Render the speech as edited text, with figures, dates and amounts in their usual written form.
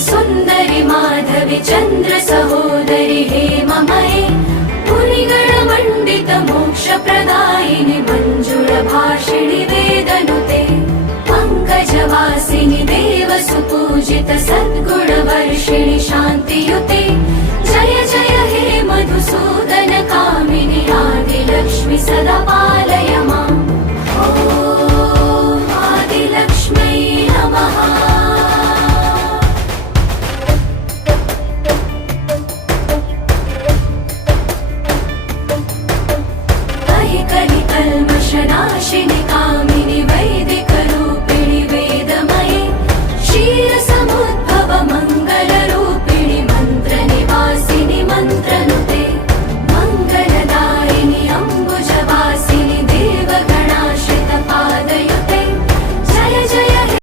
सुन्दरि माधवि चन्द्र सहोदरि हेममये मुनिगणमण्डित मोक्षप्रदायिनि मञ्जुळभाषिणि वेदनुते पङ्कजवासिनि देवसुपूजित सद्गुणवर्षिणि शान्तियुते जय जय हे मधुसूदन कामिनि आदिलक्ष्मि सदा पालय माम्।